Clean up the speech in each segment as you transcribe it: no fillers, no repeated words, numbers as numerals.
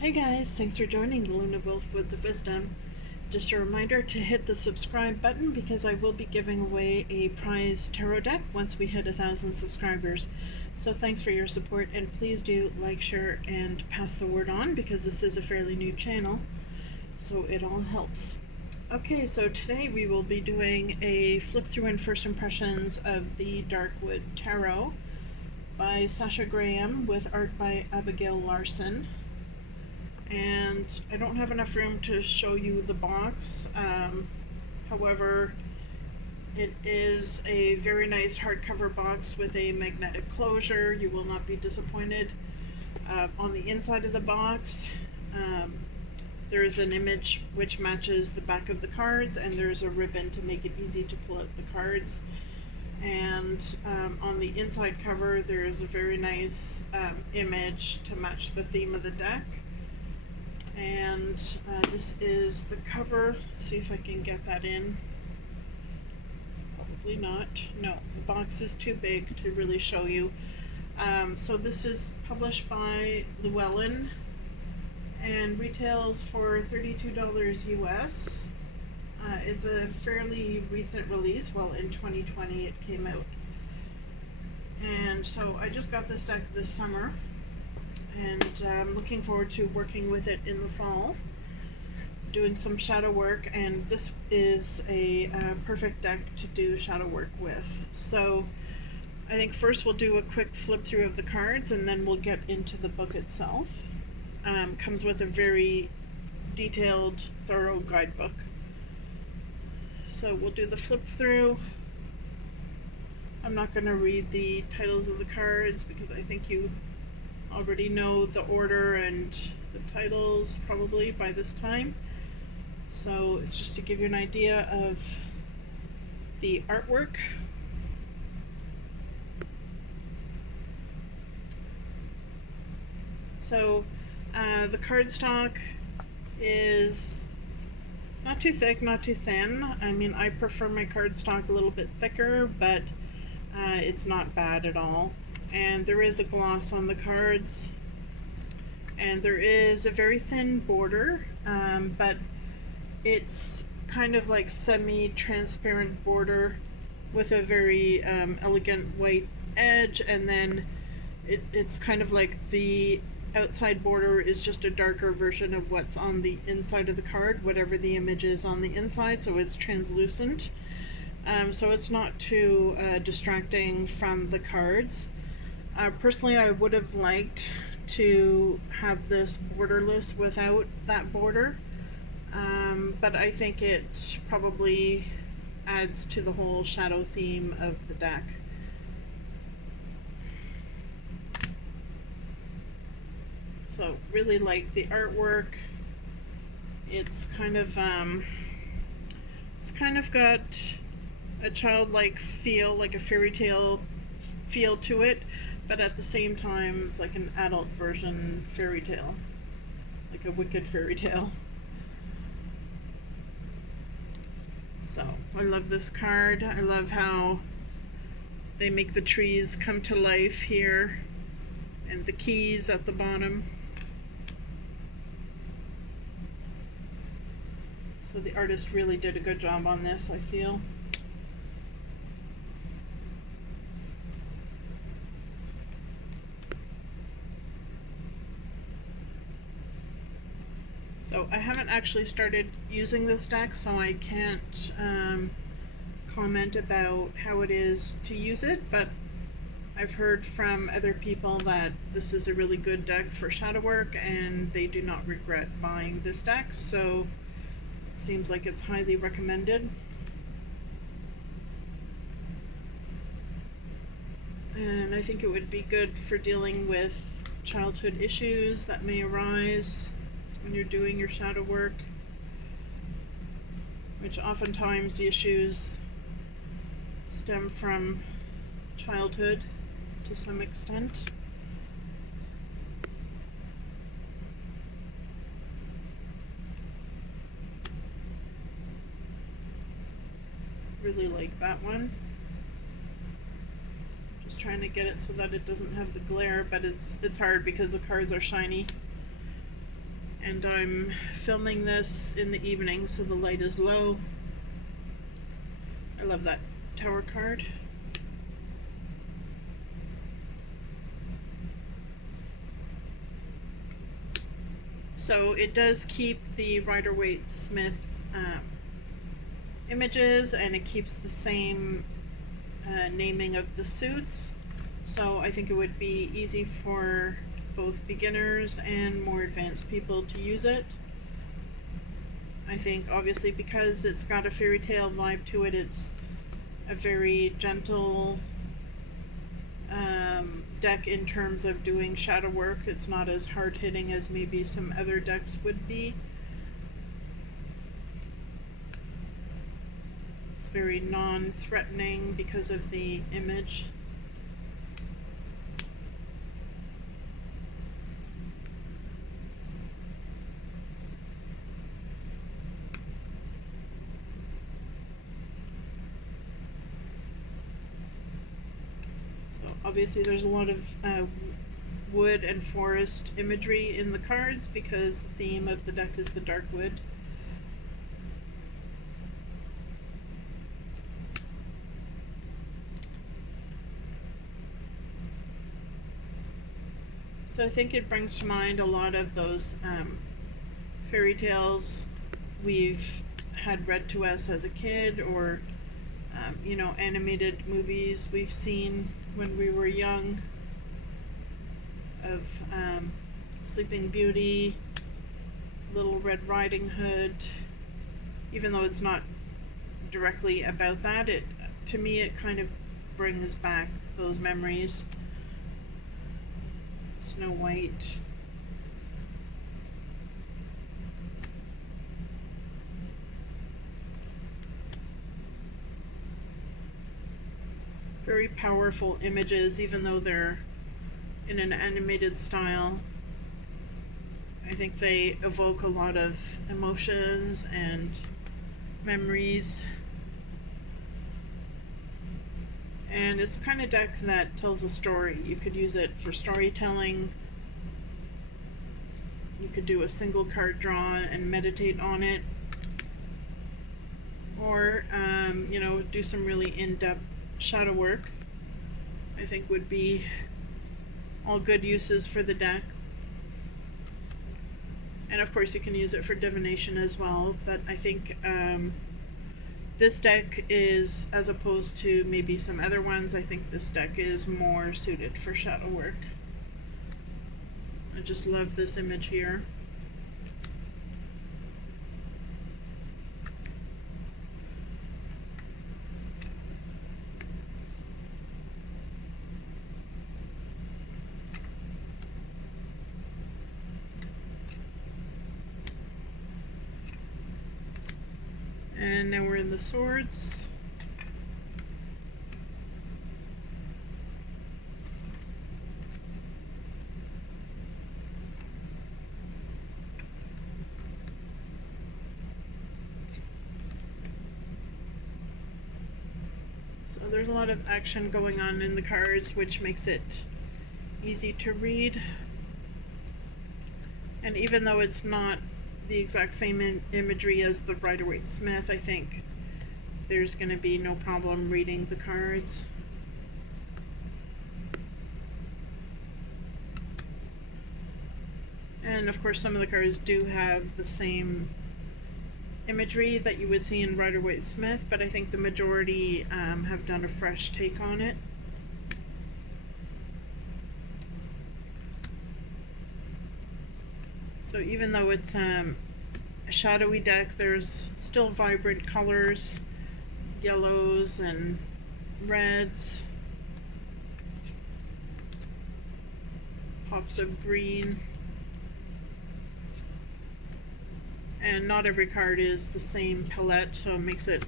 Hey guys, thanks for joining the Lunawolf Woods of Wisdom. Just a reminder to hit the subscribe button because I will be giving away a prize tarot deck once we hit 1,000 subscribers. So thanks for your support, and please do like, share, and pass the word on because this is a fairly new channel, so it all helps. Okay, so today we will be doing a flip through and first impressions of the Darkwood Tarot by Sasha Graham with art by Abigail Larson. And I don't have enough room to show you the box. However, it is a very nice hardcover box with a magnetic closure. You will not be disappointed. On the inside of the box, there is an image which matches the back of the cards, and there's a ribbon to make it easy to pull out the cards. And on the inside cover, there's a very nice image to match the theme of the deck. And this is the cover. Let's see if I can get that in. Probably not. No, the box is too big to really show you. So this is published by Llewellyn and retails for $32 US. It's a fairly recent release. Well, in 2020 it came out. And so I just got this deck this summer, and I'm looking forward to working with it in the fall, doing some shadow work, and this is a perfect deck to do shadow work with. So I think first we'll do a quick flip through of the cards, and then we'll get into the book itself. Comes with a very detailed, thorough guidebook. So we'll do the flip through. I'm not going to read the titles of the cards because I think you already know the order and the titles probably by this time. So it's just to give you an idea of the artwork. So the cardstock is not too thick, not too thin. I mean, I prefer my cardstock a little bit thicker, but it's not bad at all. And there is a gloss on the cards, and there is a very thin border, but it's kind of like semi-transparent border with a very elegant white edge, and then it's kind of like the outside border is just a darker version of what's on the inside of the card, whatever the image is on the inside, so it's translucent. So it's not too distracting from the cards. Personally, I would have liked to have this borderless without that border, but I think it probably adds to the whole shadow theme of the deck. So really like the artwork. It's kind of got a childlike feel, like a fairy tale feel to it, but at the same time it's like an adult version fairy tale, like a wicked fairy tale. So I love this card. I love how they make the trees come to life here, and the keys at the bottom. So the artist really did a good job on this, I feel. So I haven't actually started using this deck, so I can't comment about how it is to use it, but I've heard from other people that this is a really good deck for shadow work, and they do not regret buying this deck, so it seems like it's highly recommended. And I think it would be good for dealing with childhood issues that may arise when you're doing your shadow work, which oftentimes the issues stem from childhood to some extent. Really like that one. Just trying to get it so that it doesn't have the glare, but it's hard because the cards are shiny. And I'm filming this in the evening, so the light is low. I love that tower card. So it does keep the Rider-Waite-Smith images, and it keeps the same naming of the suits. So I think it would be easy for both beginners and more advanced people to use it. I think obviously because it's got a fairy tale vibe to it, it's a very gentle deck in terms of doing shadow work. It's not as hard hitting as maybe some other decks would be. It's very non-threatening because of the image. Obviously there's a lot of wood and forest imagery in the cards because the theme of the deck is the dark wood. So I think it brings to mind a lot of those fairy tales we've had read to us as a kid, or you know, animated movies we've seen when we were young, of Sleeping Beauty, Little Red Riding Hood. Even though it's not directly about that, to me it kind of brings back those memories. Snow White. Very powerful images, even though they're in an animated style. I think they evoke a lot of emotions and memories. And it's the kind of deck that tells a story. You could use it for storytelling. You could do a single card draw and meditate on it. Or, you know, do some really in-depth shadow work. I think would be all good uses for the deck. And of course you can use it for divination as well, but I think this deck is, as opposed to maybe some other ones, I think this deck is more suited for shadow work. I just love this image here. And now we're in the swords. So there's a lot of action going on in the cards, which makes it easy to read. And even though it's not the exact same imagery as the Rider-Waite-Smith, I think there's going to be no problem reading the cards. And of course some of the cards do have the same imagery that you would see in Rider-Waite-Smith, but I think the majority have done a fresh take on it. So even though it's a shadowy deck, there's still vibrant colors, yellows and reds, pops of green. And not every card is the same palette, so it makes it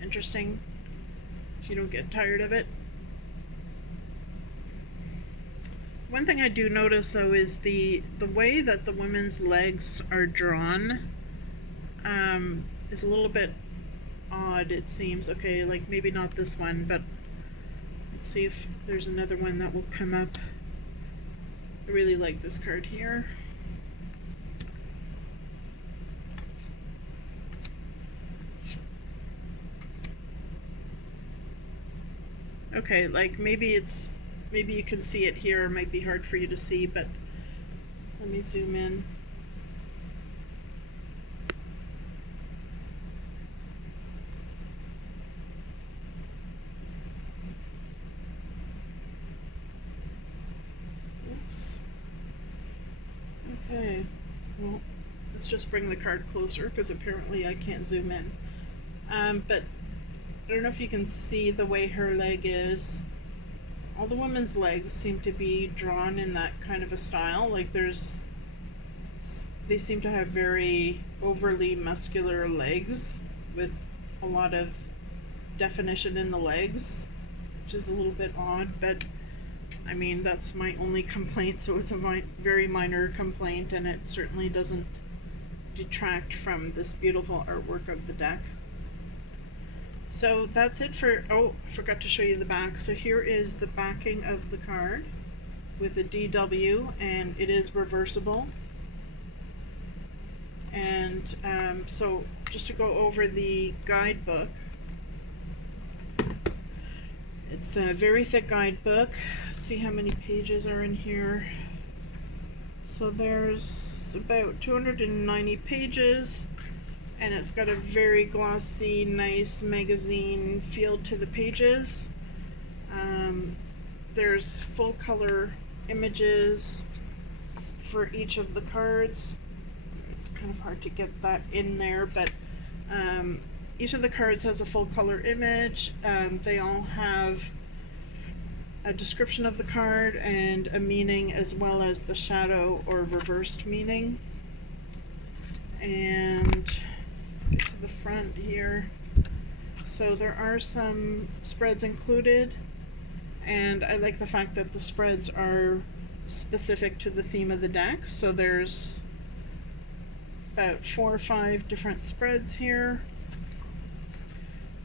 interesting if you don't get tired of it. One thing I do notice though is the way that the women's legs are drawn is a little bit odd, it seems. Okay, like maybe not this one, but let's see if there's another one that will come up. I really like this card here. Okay, like maybe you can see it here. It might be hard for you to see, but let me zoom in. Oops. Okay, well, let's just bring the card closer because apparently I can't zoom in. But I don't know if you can see the way her leg is. All the women's legs seem to be drawn in that kind of a style. Like they seem to have very overly muscular legs with a lot of definition in the legs, which is a little bit odd, but I mean, that's my only complaint, so it's a very minor complaint, and it certainly doesn't detract from this beautiful artwork of the deck. So that's it for, oh, forgot to show you the back. So here is the backing of the card with a DW, and it is reversible. And so just to go over the guidebook, it's a very thick guidebook. Let's see how many pages are in here. So there's about 290 pages, and it's got a very glossy, nice magazine feel to the pages. There's full color images for each of the cards. It's kind of hard to get that in there, but each of the cards has a full color image. They all have a description of the card and a meaning, as well as the shadow or reversed meaning. And let's get to the front here. So there are some spreads included, and I like the fact that the spreads are specific to the theme of the deck. So there's about 4 or 5 different spreads here,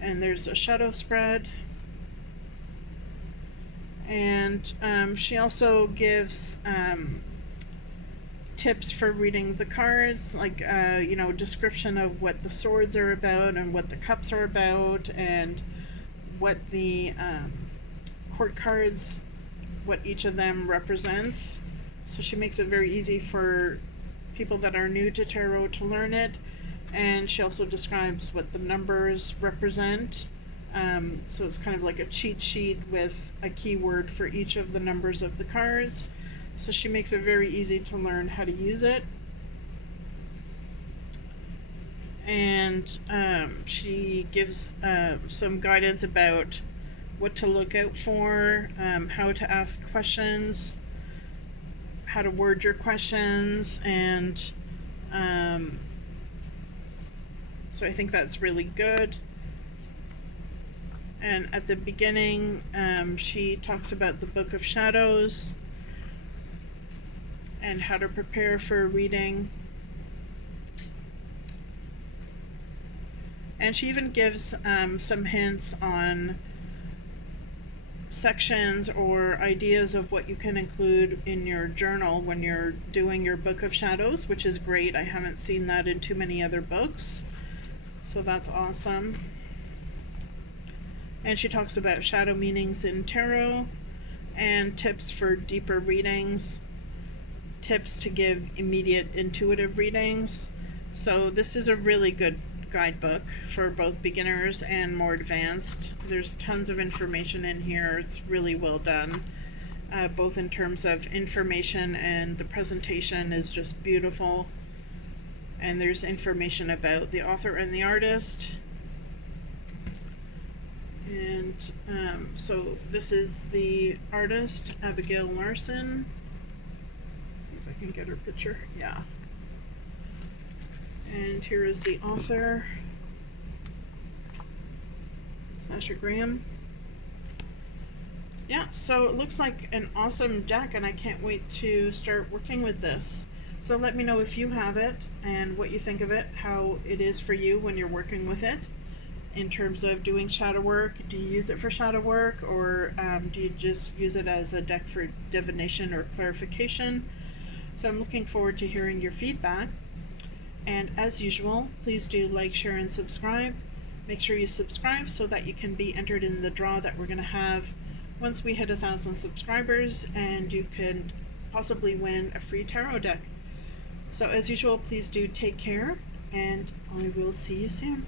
and there's a shadow spread. And she also gives tips for reading the cards, like you know, description of what the swords are about and what the cups are about, and what the court cards, what each of them represents. So she makes it very easy for people that are new to tarot to learn it, and she also describes what the numbers represent. So it's kind of like a cheat sheet with a keyword for each of the numbers of the cards. So she makes it very easy to learn how to use it. And she gives some guidance about what to look out for, how to ask questions, how to word your questions, and so I think that's really good. And at the beginning, she talks about the Book of Shadows and how to prepare for a reading. And she even gives some hints on sections or ideas of what you can include in your journal when you're doing your Book of Shadows, which is great. I haven't seen that in too many other books, so that's awesome. And she talks about shadow meanings in tarot and tips for deeper readings, tips to give immediate intuitive readings. So this is a really good guidebook for both beginners and more advanced. There's tons of information in here. It's really well done, both in terms of information, and the presentation is just beautiful. And there's information about the author and the artist. And so this is the artist, Abigail Larson. Let's see if I can get her picture. Yeah. And here is the author, Sasha Graham. Yeah, so it looks like an awesome deck, and I can't wait to start working with this. So let me know if you have it and what you think of it, how it is for you when you're working with it. In terms of doing shadow work, do you use it for shadow work, or do you just use it as a deck for divination or clarification? So I'm looking forward to hearing your feedback. And as usual, please do like, share, and subscribe. make sure you subscribe so that you can be entered in the draw that we're going to have once we hit 1,000 subscribers, and you can possibly win a free tarot deck. So as usual, please do take care, and I will see you soon.